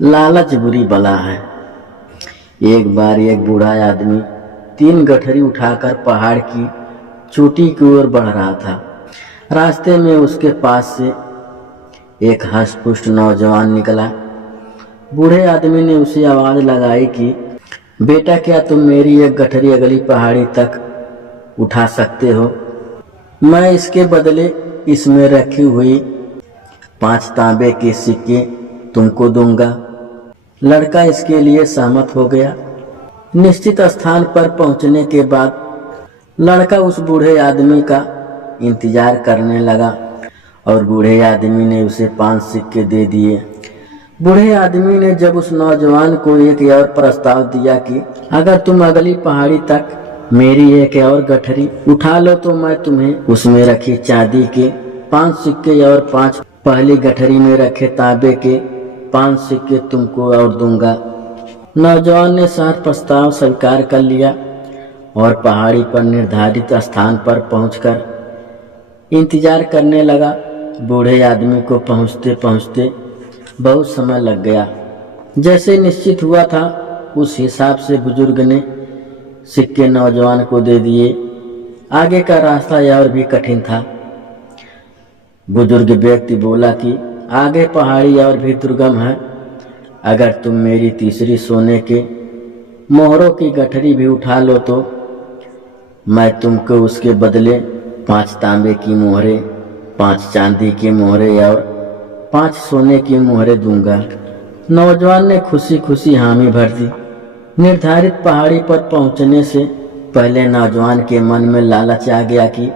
लालच बुरी बला है। एक बार एक बूढ़ा आदमी 3 गठरी उठाकर पहाड़ की चोटी की ओर बढ़ रहा था। रास्ते में उसके पास से एक हष्ट-पुष्ट नौजवान निकला। बूढ़े आदमी ने उसे आवाज लगाई कि बेटा, क्या तुम मेरी एक गठरी अगली पहाड़ी तक उठा सकते हो? मैं इसके बदले इसमें रखी हुई 5 तांबे के सिक्के तुमको दूंगा। लड़का इसके लिए सहमत हो गया। निश्चित स्थान पर पहुंचने के बाद लड़का उस बूढ़े आदमी का इंतजार करने लगा और बूढ़े आदमी ने उसे 5 सिक्के दे दिए। बूढ़े आदमी ने जब उस नौजवान को एक और प्रस्ताव दिया कि अगर तुम अगली पहाड़ी तक मेरी एक और गठरी उठा लो तो मैं तुम्हें उसमें रखी चांदी के 5 सिक्के और 5 पहली गठरी में रखे तांबे के 5 सिक्के तुमको और दूंगा। नौजवान ने साथ प्रस्ताव स्वीकार कर लिया और पहाड़ी पर निर्धारित स्थान पर पहुंचकर इंतजार करने लगा। बूढ़े आदमी को पहुंचते पहुंचते बहुत समय लग गया। जैसे निश्चित हुआ था उस हिसाब से बुजुर्ग ने सिक्के नौजवान को दे दिए। आगे का रास्ता और भी कठिन था। बुजुर्ग व्यक्ति बोला कि आगे पहाड़ी और भी दुर्गम है। अगर तुम मेरी तीसरी सोने के मोहरों की गठरी भी उठा लो तो मैं तुमको उसके बदले 5 तांबे की मोहरें, 5 चांदी की मोहरें और 5 सोने की मोहरें दूंगा। नौजवान ने खुशी खुशी हामी भर दी। निर्धारित पहाड़ी पर पहुंचने से पहले नौजवान के मन में लालच आ गया कि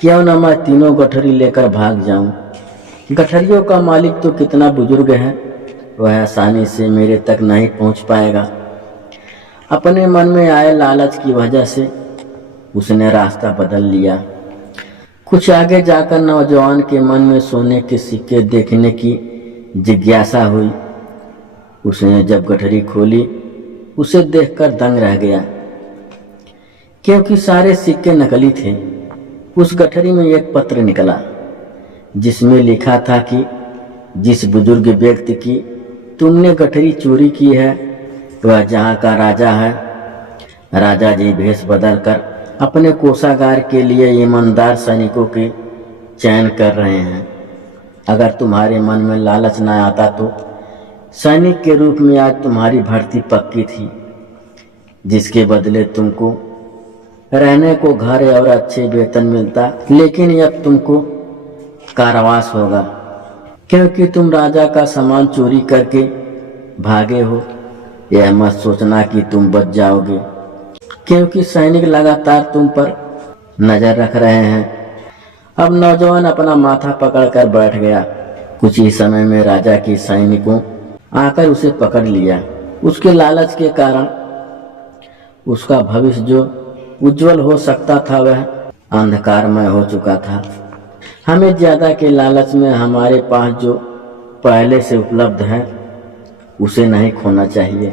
क्यों न मैं तीनों गठरी लेकर भाग जाऊं। गठरियों का मालिक तो कितना बुजुर्ग है, वह आसानी से मेरे तक नहीं पहुंच पाएगा। अपने मन में आए लालच की वजह से उसने रास्ता बदल लिया। कुछ आगे जाकर नौजवान के मन में सोने के सिक्के देखने की जिज्ञासा हुई। उसने जब गठरी खोली उसे देखकर दंग रह गया, क्योंकि सारे सिक्के नकली थे। उस गठरी में एक पत्र निकला जिसमें लिखा था कि जिस बुजुर्ग व्यक्ति की तुमने गठरी चोरी की है वह जहाँ का राजा है। राजा जी भेष बदलकर अपने कोषागार के लिए ईमानदार सैनिकों के चयन कर रहे हैं। अगर तुम्हारे मन में लालच न आता तो सैनिक के रूप में आज तुम्हारी भर्ती पक्की थी, जिसके बदले तुमको रहने को घर और अच्छे वेतन मिलता। लेकिन अब तुमको कारावास होगा, क्योंकि तुम राजा का सामान चोरी करके भागे हो। यह मत सोचना कि तुम बच जाओगे, क्योंकि सैनिक लगातार तुम पर नजर रख रहे हैं। अब नौजवान अपना माथा पकड़कर बैठ गया। कुछ ही समय में राजा के सैनिकों आकर उसे पकड़ लिया। उसके लालच के कारण उसका भविष्य जो उज्जवल हो सकता था वह अंधकारमय हो चुका था। हमें ज्यादा के लालच में हमारे पास जो पहले से उपलब्ध है उसे नहीं खोना चाहिए।